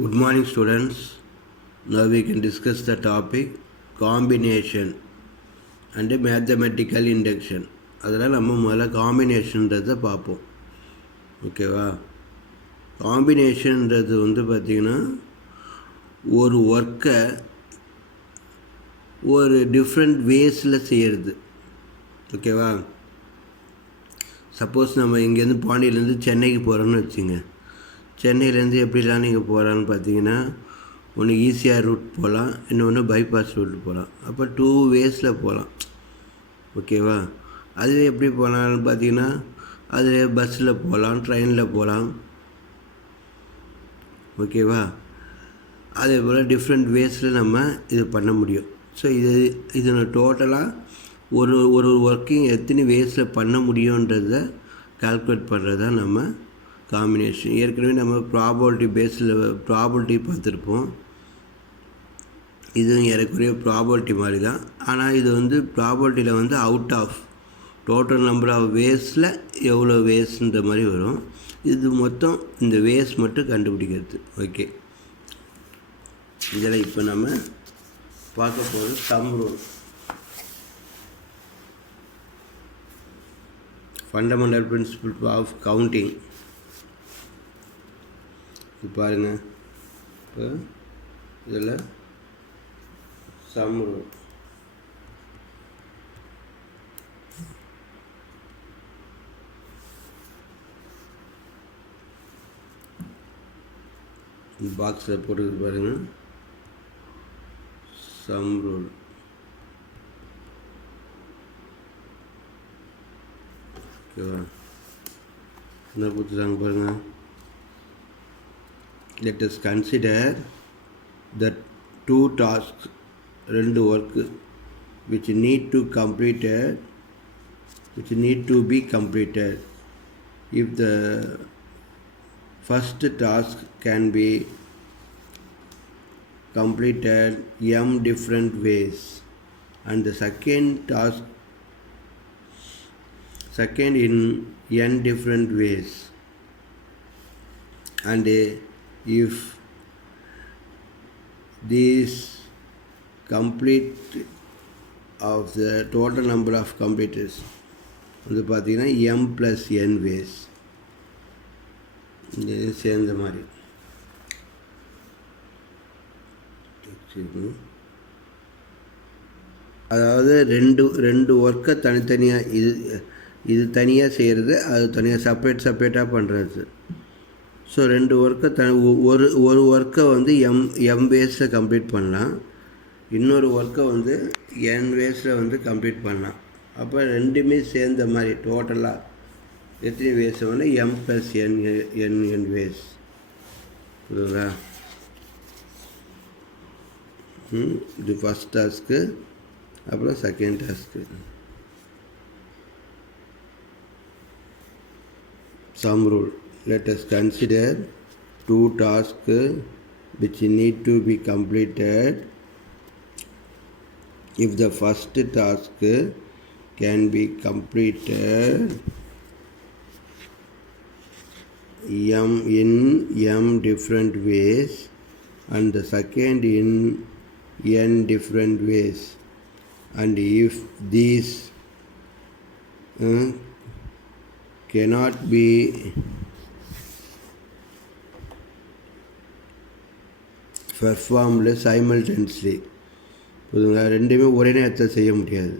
Good morning, students. Now we can discuss the topic combination and mathematical induction. அதெல்லாம் நம்ம முதல்ல காம்பினேஷன்றதை பார்ப்போம். ஓகேவா? காம்பினேஷன்ன்றது பார்த்திங்கன்னா ஒரு ஒர்க்கை ஒரு டிஃப்ரெண்ட் வேஸில் செய்கிறது. ஓகேவா? சப்போஸ் நம்ம இங்கேருந்து பாண்டியிலேருந்து சென்னைக்கு போகிறோன்னு வச்சுங்க. சென்னையிலேருந்து எப்படிலாம் நீங்கள் போகலான்னு பார்த்தீங்கன்னா, ஒன்று ஈஸியாக ரூட் போகலாம், இன்னொன்று பைபாஸ் ரூட் போகலாம். அப்போ 2 வேஸில் போகலாம். ஓகேவா? அதுவே எப்படி போகலான்னு பார்த்தீங்கன்னா, அதில் பஸ்ஸில் போகலாம், ட்ரெயினில் போகலாம். ஓகேவா? அதே போல் டிஃப்ரெண்ட் வேஸில் நம்ம இது பண்ண முடியும். ஸோ இது டோட்டலாக ஒரு ஒர்க்கிங் எத்தனை வேஸில் பண்ண முடியுன்றதை கால்குலேட் பண்ணுறது தான் நம்ம காம்பினேஷன். ஏற்கனவே நம்ம ப்ராபபிலிட்டி பேஸில் ப்ராபபிலிட்டி பார்த்துருப்போம். இதுவும் ஏறக்குறைய ப்ராபபிலிட்டி மாதிரி தான். ஆனால் இது ப்ராபபிலிட்டியில் out of total number of வேஸில் எவ்வளோ வேஸ்ன்ற மாதிரி வரும். இது மொத்தம் இந்த வேஸ் மட்டும் கண்டுபிடிக்கிறது. ஓகே, இதில் இப்போ நம்ம பார்க்க போகிறது sum rule. Fundamental principle of counting. இது பாருங்கள், இப்போ இதில் சம் ரூல். பாக்ஸில் போட்டு பாருங்கள், சம் ரூல். ஓகேவா? என்ன கொடுத்துட்டாங்க பாருங்கள். Let us consider that 2 tasks, 2 work which need to be completed. If the first task can be completed m different ways and the second in n different ways, and if these complete of the total number of completers பார்த்தீங்கன்னா m plus n ways இது சேர்ந்த மாதிரி. அதாவது ரெண்டு ஒர்க்கை தனித்தனியாக இது தனியாக செய்கிறது, அது தனியாக செப்பரேட்டாக பண்ணுறது. ஸோ 2 ஒர்க்கை ஒரு ஒர்க்கை எம் வேஸில் கம்ப்ளீட் பண்ணலாம், இன்னொரு ஒர்க்கை n வேஸில் கம்ப்ளீட் பண்ணலாம். அப்போ ரெண்டுமே சேர்ந்த மாதிரி டோட்டலாக எத்தனை வேஸ் m + n வேஸ். புரியுங்களா? இது ஃபஸ்ட் டாஸ்க்கு, அப்புறம் second task. Sum rule. Let us consider 2 tasks which need to be completed. If the first task can be completed in m different ways and the second in n different ways, and if these cannot be performed simultaneously. புரியுதுங்களா? ரெண்டுமே ஒரே நேரத்தில் செய்ய முடியாது.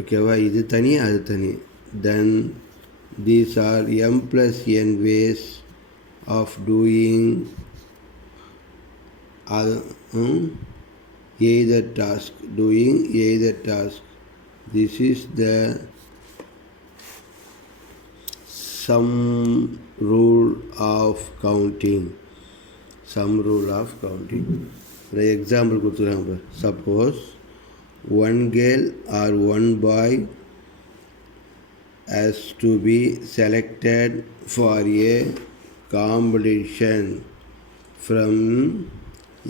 ஓகேவா? இது தனி, அது தனி. Then these are m plus n ways of doing either task. This is the sum rule of counting. The example கொடுத்துருக்காங்க. Suppose one girl or one boy has to be selected for a competition from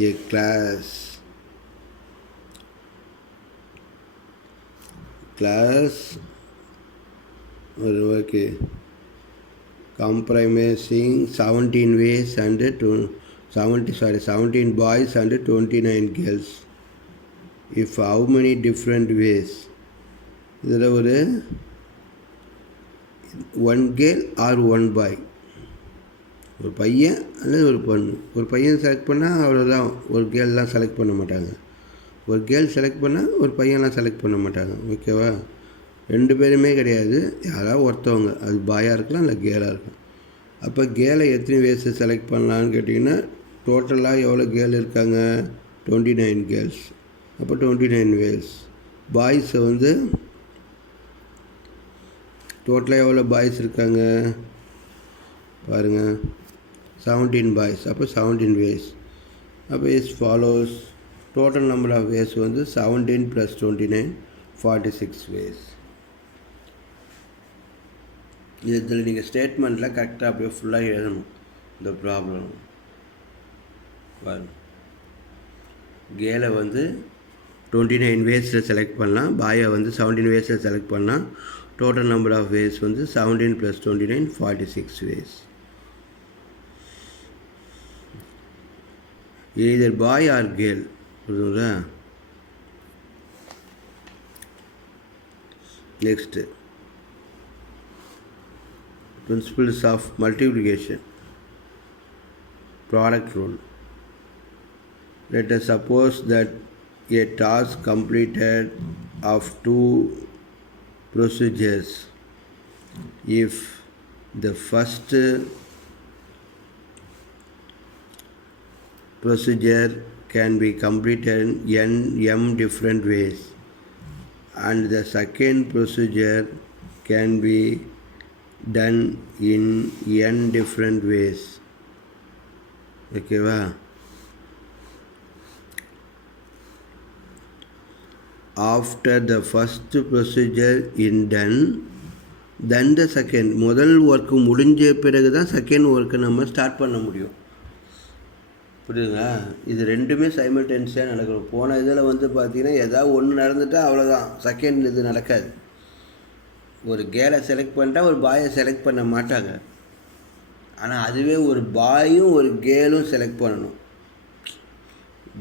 a class comprising 17 ways and 17 boys and 29 girls. If how many different ways? இதில் ஒரு 1 girl or 1 boy, ஒரு பையன் அல்லது ஒரு பொண்ணு. ஒரு பையன் செலக்ட் பண்ணால் அவ்வளோதான், ஒரு கேர்லாம் செலக்ட் பண்ண மாட்டாங்க. ஒரு கேர்ள் செலக்ட் பண்ணால் ஒரு பையன்லாம் செலக்ட் பண்ண மாட்டாங்க. ஓகேவா? 2 பேருமே கிடையாது, யாராவது ஒருத்தவங்க, அது பாயாக இருக்கலாம் இல்லை கேர்ளாக இருக்கலாம். அப்போ கேர்ளை எத்தனை வேஸை செலக்ட் பண்ணலான்னு கேட்டிங்கன்னா, டோட்டலாக எவ்வளோ கேர்ள் இருக்காங்க? 29 கேர்ள்ஸ். அப்போ 29 வேஸ். பாய்ஸை வந்து டோட்டலாக எவ்வளோ பாய்ஸ் இருக்காங்க பாருங்கள், 17 பாய்ஸ். அப்போ 17 வேஸ். அப்போ is follows. Total number of ways வந்து 17 + 29 46 வேஸ். இதில் நீங்கள் ஸ்டேட்மெண்ட்டில் கரெக்டாக அப்படியே ஃபுல்லாக எழுதணும் இந்த ப்ராப்ளம். பாருங்கள், கேலை வந்து 29 வேஸில் செலக்ட் பண்ணலாம், பாயை வந்து 17 வேஸில் செலக்ட் பண்ணலாம். டோட்டல் நம்பர் ஆஃப் வேஸ் வந்து 17 + 29 46 ways. either boy or girl. புரியுதுங்களா? Next, principles of multiplication, product rule. Let us suppose that a task completed of 2 procedures. If the first procedure can be completed in m different ways and the second procedure can be done in n different ways. ஓகேவா? After the first procedure is done, then the second. முதல் work முடிஞ்ச பிறகு தான் second ஒர்க்கை நம்ம start பண்ண முடியும். புரியுதுங்களா? இது ரெண்டுமே சைமல்டேனியஸாக நடக்கணும். போன இதில் வந்து பார்த்திங்கன்னா ஏதாவது ஒன்று நடந்துட்டால் அவ்வளோதான், செகண்ட் இது நடக்காது. ஒரு கேலை செலக்ட் பண்ணிட்டா ஒரு பாயை செலக்ட் பண்ண மாட்டாங்க. ஆனால் அதுவே ஒரு பாயும் ஒரு கேலும் செலக்ட் பண்ணணும்.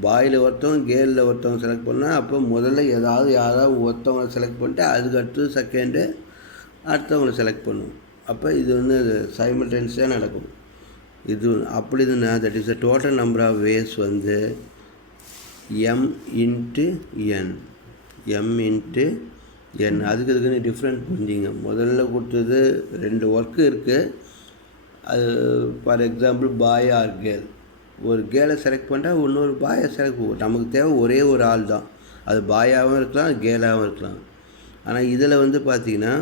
பாயில் ஒருத்தவங்க கேலில் ஒருத்தவங்க செலக்ட் பண்ணால் அப்போ முதல்ல யாராவது ஒருத்தவங்களை செலக்ட் பண்ணிட்டு அதுக்கடுத்து செகண்டு அடுத்தவங்களை செலக்ட் பண்ணும். அப்போ இது வந்து சைமல்டேனியஸாக நடக்கும். இது அப்படி இதுன்னா that is the total number of ways வந்து m × n. அதுக்குன்னு டிஃப்ரெண்ட் புரிஞ்சிங்க. முதல்ல கொடுத்தது 2 ஒர்க்கு இருக்குது. அது for example boy or girl. ஒரு கேர்ளை செலக்ட் பண்ணிட்டால் இன்னொரு பாயை செலக்ட் பண்ணுவோம். நமக்கு தேவை ஒரே ஒரு ஆள் தான், அது பாயாகவும் இருக்கலாம் கேர்ளாகவும் இருக்கலாம். ஆனால் இதில் வந்து பார்த்திங்கன்னா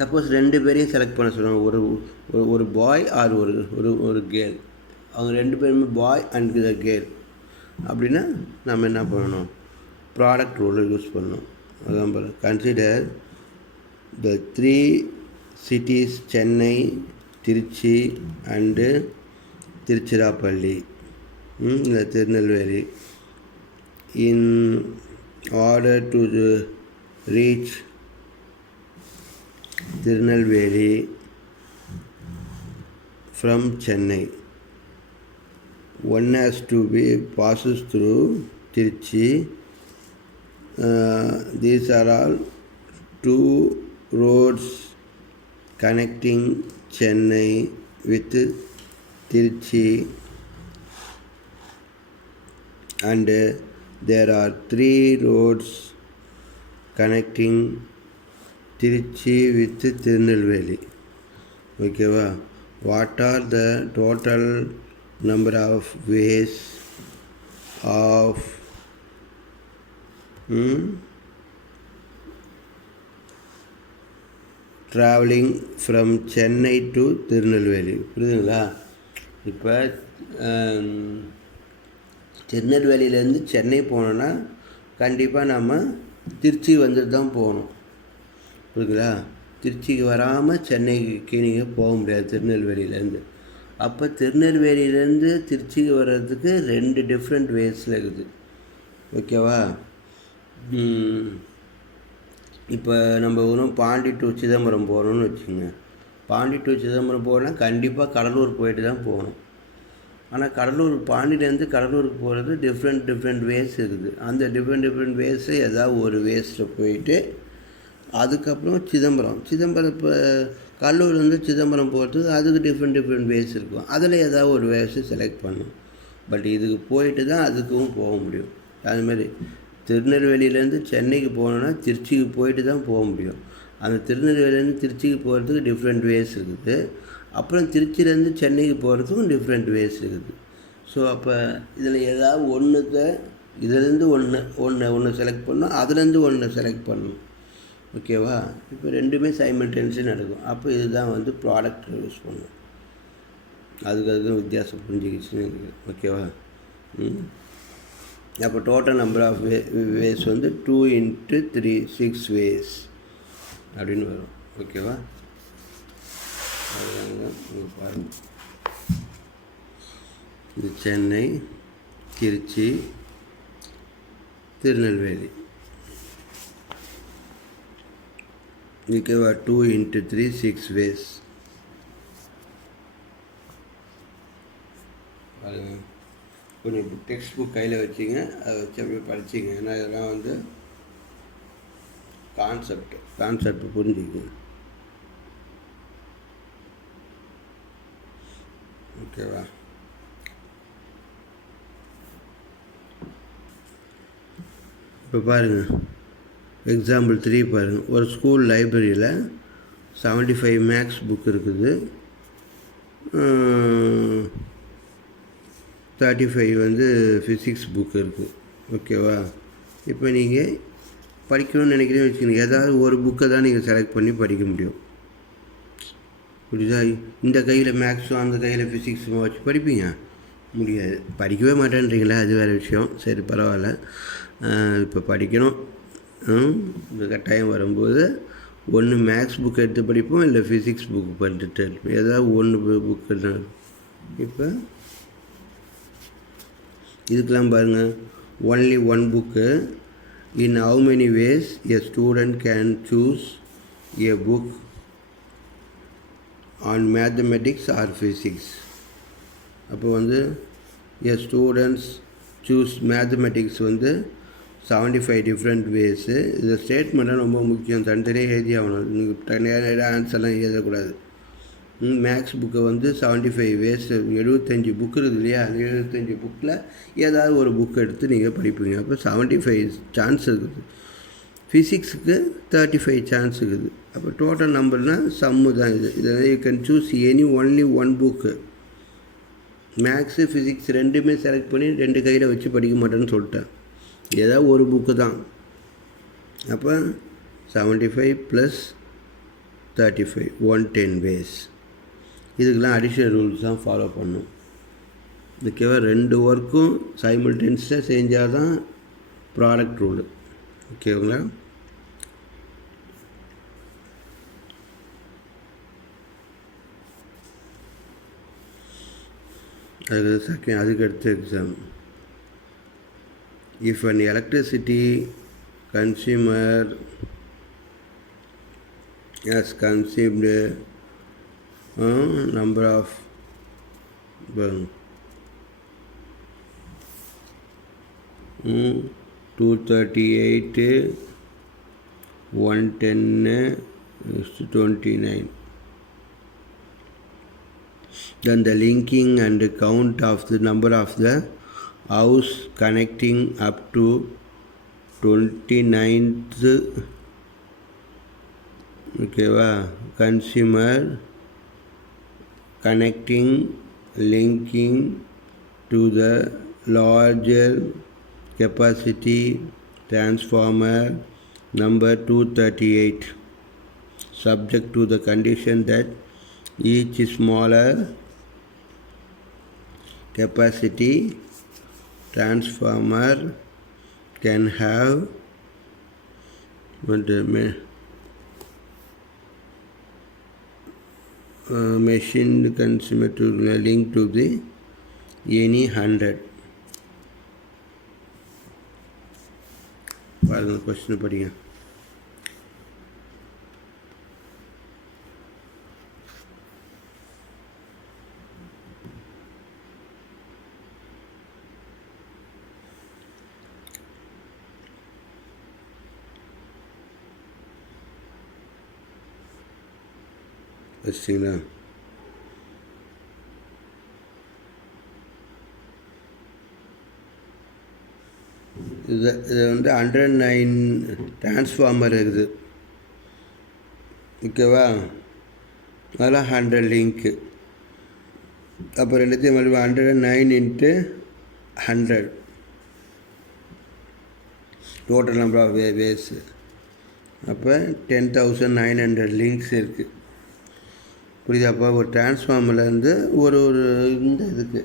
சப்போஸ் 2 பேரையும் செலக்ட் பண்ண சொல்லுவாங்க. ஒரு பாய் ஆர் ஒரு கேர்ள், அவங்க 2 பேருமே பாய் அண்ட் த கேர்ள் அப்படின்னா நம்ம என்ன பண்ணணும்? ப்ராடக்ட் ரூலை யூஸ் பண்ணணும். அதான் பாருங்க, consider the 3 cities Chennai, Trichy and Tiruchirappalli, இல்லை Tirunelveli. In order to reach Tirunelveli from Chennai, one has to be passes through Tirchi. These are all 2 roads connecting Chennai with Tirchi, and there are 3 roads connecting Tirchi with Tirunelveli. ஓகேவா? What are the total number of ways of traveling from Chennai to Tirunelveli? புரியுதுங்களா? இப்போ திருநெல்வேலியிலேருந்து சென்னை போனோன்னா கண்டிப்பாக நம்ம திருச்சி வந்துட்டு தான் போகணும். புரியுதுங்களா? திருச்சிக்கு வராமல் சென்னைக்கு நீங்கள் போக முடியாது திருநெல்வேலியிலேருந்து. அப்போ திருநெல்வேலியிலேருந்து திருச்சிக்கு வர்றதுக்கு 2 டிஃப்ரெண்ட் வேஸில் இருக்குது. ஓகேவா? இப்போ நம்ம ஒன்றும் பாண்டி டு சிதம்பரம் போகணுன்னு வச்சுக்கோங்க. பாண்டி டு சிதம்பரம் போகணுன்னா கண்டிப்பாக கடலூர் போயிட்டு தான் போகணும். ஆனால் கடலூர் பாண்டியிலேருந்து கடலூருக்கு போகிறது டிஃப்ரெண்ட் வேஸ் இருக்குது. அந்த டிஃப்ரெண்ட் வேஸை ஏதாவது ஒரு வேஸில் போயிட்டு அதுக்கப்புறம் சிதம்பரம் இப்போ கடலூர்லேருந்து சிதம்பரம் போகிறதுக்கு அதுக்கு டிஃப்ரெண்ட் வேஸ் இருக்கும். அதில் ஏதாவது ஒரு வேஸை செலக்ட் பண்ணணும். பட் இதுக்கு போயிட்டு தான் அதுக்கும் போக முடியும். அதுமாதிரி திருநெல்வேலியிலேருந்து சென்னைக்கு போகணுன்னா திருச்சிக்கு போயிட்டு தான் போக முடியும். அந்த திருநெல்வேலியிலேருந்து திருச்சிக்கு போகிறதுக்கு டிஃப்ரெண்ட் வேஸ் இருக்குது. அப்புறம் திருச்சியிலேருந்து சென்னைக்கு போகிறதுக்கும் டிஃப்ரெண்ட் வேஸ் இருக்குது. ஸோ அப்போ இதில் ஏதாவது இதுலேருந்து ஒன்று செலக்ட் பண்ணணும், அதுலேருந்து ஒன்று செலக்ட் பண்ணணும். ஓகேவா? இப்போ ரெண்டுமே சைமல்டேனியஸாக நடக்கும். அப்போ இதுதான் வந்து ப்ராடக்ட் யூஸ் பண்ணணும். அதுக்கு வித்தியாசம் புரிஞ்சுக்கிச்சுன்னு இருக்குது. ஓகேவா? அப்போ டோட்டல் நம்பர் ஆஃப் வேஸ் வந்து 2 × 3 6 வேஸ் அப்படின்னு வரும். ஓகேவா? அதுதாங்க உங்களுக்கு பாருங்கள். இது சென்னை, திருச்சி, திருநெல்வேலி. ஓகேவா? 2 × 3 6 வேஸ். பாருங்க, கொஞ்சம் டெக்ஸ்ட் புக் கையில் வச்சிங்க, அதை வச்சு அப்படியே படிச்சிங்க. ஏன்னா இதெல்லாம் வந்து கான்செப்ட் புரிஞ்சுக்கங்க. ஓகேவா? இப்போ பாருங்கள், எக்ஸாம்பிள் 3 பாருங்கள். ஒரு ஸ்கூல் லைப்ரரியில் 75 மேக்ஸ் புக் இருக்குது, 35 வந்து ஃபிசிக்ஸ் புக் இருக்குது. ஓகேவா? இப்போ நீங்கள் படிக்கணும்னு நினைக்கிறீங்கன்னு வச்சுக்கோங்க, ஏதாவது ஒரு புக்கை தான் நீங்கள் செலக்ட் பண்ணி படிக்க முடியும். புரியுதா? இந்த கையில் மேக்ஸும் அந்த கையில் ஃபிசிக்ஸும் வச்சு படிப்பீங்க முடியாது. படிக்கவே மாட்டேன்றீங்களா? அது வேறு விஷயம். சரி, பரவாயில்ல. இப்போ படிக்கணும், இந்த கட்டாயம் வரும்போது ஒன்று மேக்ஸ் புக் எடுத்து படிப்போம், இல்லை ஃபிசிக்ஸ் புக் படிச்சுட்டு இருப்போம். ஏதாவது ஒன்று புக்கு. இப்போ இதுக்கெல்லாம் பாருங்கள், only one book. In how many ways a student can choose a book on mathematics or physics? அப்போ வந்து a students choose mathematics வந்து 75 different ways. இந்த ஸ்டேட்மெண்ட்டாக ரொம்ப முக்கியம். தனித்தனியாக எழுதி ஆகணும். நீங்கள் தனியாக ஆன்சர்லாம் எழுதக்கூடாது. மேக்ஸ் புக்கை வந்து 75 வேஸ், 75 புக் இருக்குது இல்லையா? அந்த 75 புக்கில் ஏதாவது ஒரு புக் எடுத்து நீங்கள் படிப்பீங்க. அப்போ 75 சான்ஸ் இருக்குது. ஃபிசிக்ஸுக்கு 35 சான்ஸ் இருக்குது. அப்போ டோட்டல் நம்பர்னால் சம்மு தான் இது. இதை you can choose only one book. Maths physics ரெண்டுமே செலக்ட் பண்ணி 2 கையில் வச்சு படிக்க மாட்டேன்னு சொல்லிட்டேன். ஏதாவது ஒரு புக்கு தான். அப்போ 75 + 35 110 வேஸ். இதுக்கெல்லாம் அடிஷ்னல் ரூல்ஸ் தான் ஃபாலோ பண்ணும். ஓகேவா? 2 ஒர்க்கும் சைமல்டேனியஸாக செஞ்சால் தான் ப்ராடக்ட் ரூலு. ஓகேங்களா? அதுக்கு அடுத்த exam. If an electricity consumer has consumed number of 238 110:29, then the linking and count of the number of the house connecting up to 29th. ஓகேவா? Consumer connecting, linking to the larger capacity transformer number 238, subject to the condition that each smaller capacity transformer can have machine consumer to link to the any 100. பாருங்கள், question படிங்க. வச்சிங்களா? இது வந்து 109 transformer இருக்குது, ஓகேவா? அதெல்லாம் 100 link. அப்போ ரெண்டுத்தையும் மறுபடியும் 109 into 100 total number of ways. அப்போ 10,900 லிங்க்ஸ் இருக்குது, புரியுதாப்பா? ஒரு டிரான்ஸ்ஃபார்மர்லேருந்து ஒரு இந்த இதுக்கு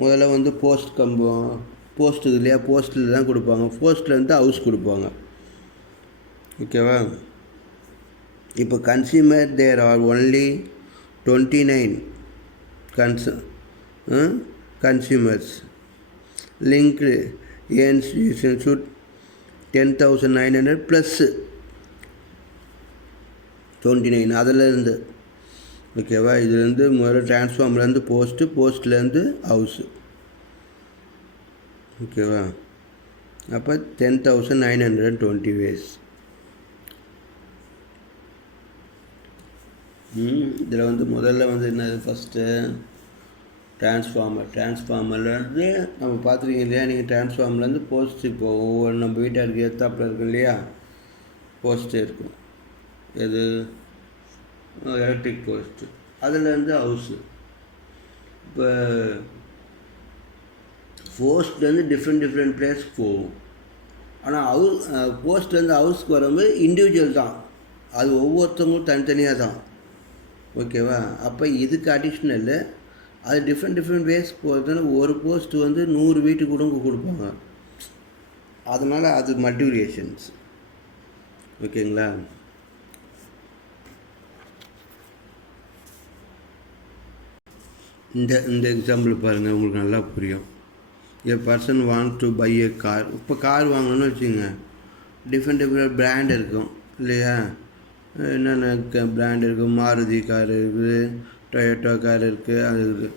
முதல்ல வந்து போஸ்ட் கம்பம், போஸ்ட் இல்லையா, போஸ்ட்டில் தான் கொடுப்பாங்க. போஸ்ட்லேருந்து ஹவுஸ் கொடுப்பாங்க, ஓகேவா? இப்போ consumer there are only 29 consumers linked and should 10,900 plus 29 அதிலேருந்து, ஓகேவா? இதுலேருந்து முதல்ல டிரான்ஸ்ஃபார்மர்லேருந்து போஸ்ட்லேருந்து ஹவுஸு, ஓகேவா? அப்போ 10,920 வேஸ். இதில் வந்து முதல்ல வந்து என்னது, ஃபஸ்ட்டு டிரான்ஸ்ஃபார்மர்லேருந்து நம்ம பார்த்துருக்கீங்க இல்லையா? நீங்கள் டிரான்ஸ்ஃபார்மர்லேருந்து போஸ்ட், இப்போ ஒவ்வொரு நம்ம வீட்டாருக்கு ஏற்றாப்புல இருக்கும் இல்லையா, போஸ்ட்டு இருக்கும், எது எலக்ட்ரிக் போஸ்ட்டு, அதுலேருந்து ஹவுஸு. இப்போ போஸ்ட்லேருந்து டிஃப்ரெண்ட் பிளேஸ்க்கு போகும். ஆனால் போஸ்ட்லேருந்து ஹவுஸ்க்கு வரும்போது இண்டிவிஜுவல் தான், அது ஒவ்வொருத்தவங்களும் தனித்தனியாக தான், ஓகேவா? அப்போ இதுக்கு அடிஷ்னல் அது டிஃப்ரெண்ட் வேஸ் போகிறதுனால ஒரு போஸ்ட் வந்து 100 வீட்டுக்கு கூட கொடுப்பாங்க. அதனால் அது மல்டிப்ளிகேஷன்ஸ், ஓகேங்களா? இந்த எக்ஸாம்பிள் பாருங்கள், உங்களுக்கு நல்லா புரியும். A person want to buy a car. இப்போ கார் வாங்கணும்னு வச்சுங்க, டிஃப்ரெண்ட் பிராண்ட் இருக்கும் இல்லையா? என்னென்ன பிராண்ட் இருக்குது, மாருதி கார் இருக்குது, டொயோட்டோ கார் இருக்குது, அது இருக்குது.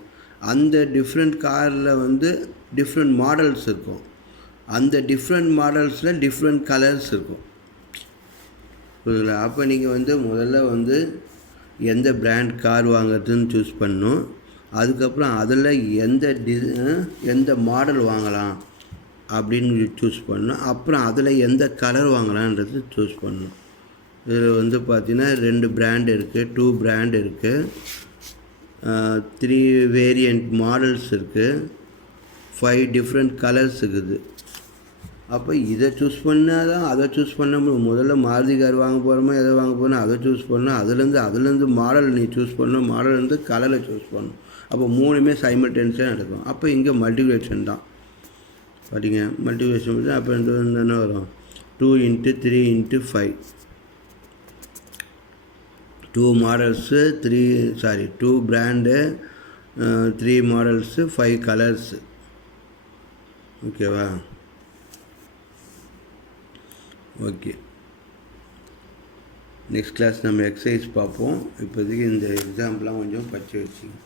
அந்த டிஃப்ரெண்ட் காரில் வந்து டிஃப்ரெண்ட் மாடல்ஸ் இருக்கும். அந்த டிஃப்ரெண்ட் மாடல்ஸில் டிஃப்ரெண்ட் கலர்ஸ் இருக்கும், புரியுதுங்களா? அப்போ நீங்கள் வந்து முதல்ல வந்து எந்த பிராண்ட் கார் வாங்குறதுன்னு சூஸ் பண்ணணும். அதுக்கப்புறம் அதில் எந்த மாடல் வாங்கலாம் அப்படின்னு சூஸ் பண்ணணும். அப்புறம் அதில் எந்த கலர் வாங்கலான்றது சூஸ் பண்ணணும். இதில் வந்து பார்த்திங்கன்னா 2 பிராண்ட் இருக்குது, 2 பிராண்ட் இருக்குது, 3 வேரியண்ட் மாடல்ஸ் இருக்குது, 5 டிஃப்ரெண்ட் கலர்ஸ் இருக்குது. அப்போ இதை சூஸ் பண்ணால் தான் அதை சூஸ் பண்ண முடியும். முதல்ல மாருதி கார் வாங்க போகிறோமோ எதை வாங்க போகிறோம் அதை சூஸ் பண்ணணும். அதுலேருந்து மாடல் நீ சூஸ் பண்ணணும், மாடல்லேருந்து கலரை சூஸ் பண்ணணும். அப்போ 3மே சைமல்டேனியஸாக நடக்கும். அப்போ இங்கே மல்டிப்ளிகேஷன் தான், பார்த்தீங்க? மல்டிப்ளிகேஷன் பண்ணி அப்போ என்ன வரும், 2 × 3 × 5, 2 மாடல்ஸு 2 பிராண்டு, 3 மாடல்ஸு, 5 கலர்ஸு, ஓகேவா? ஓகே, நெக்ஸ்ட் கிளாஸ் நம்ம எக்ஸசைஸ் பார்ப்போம். இப்போதைக்கு இந்த எக்ஸாம்பிளாக கொஞ்சம் படித்து வச்சுக்கோங்க.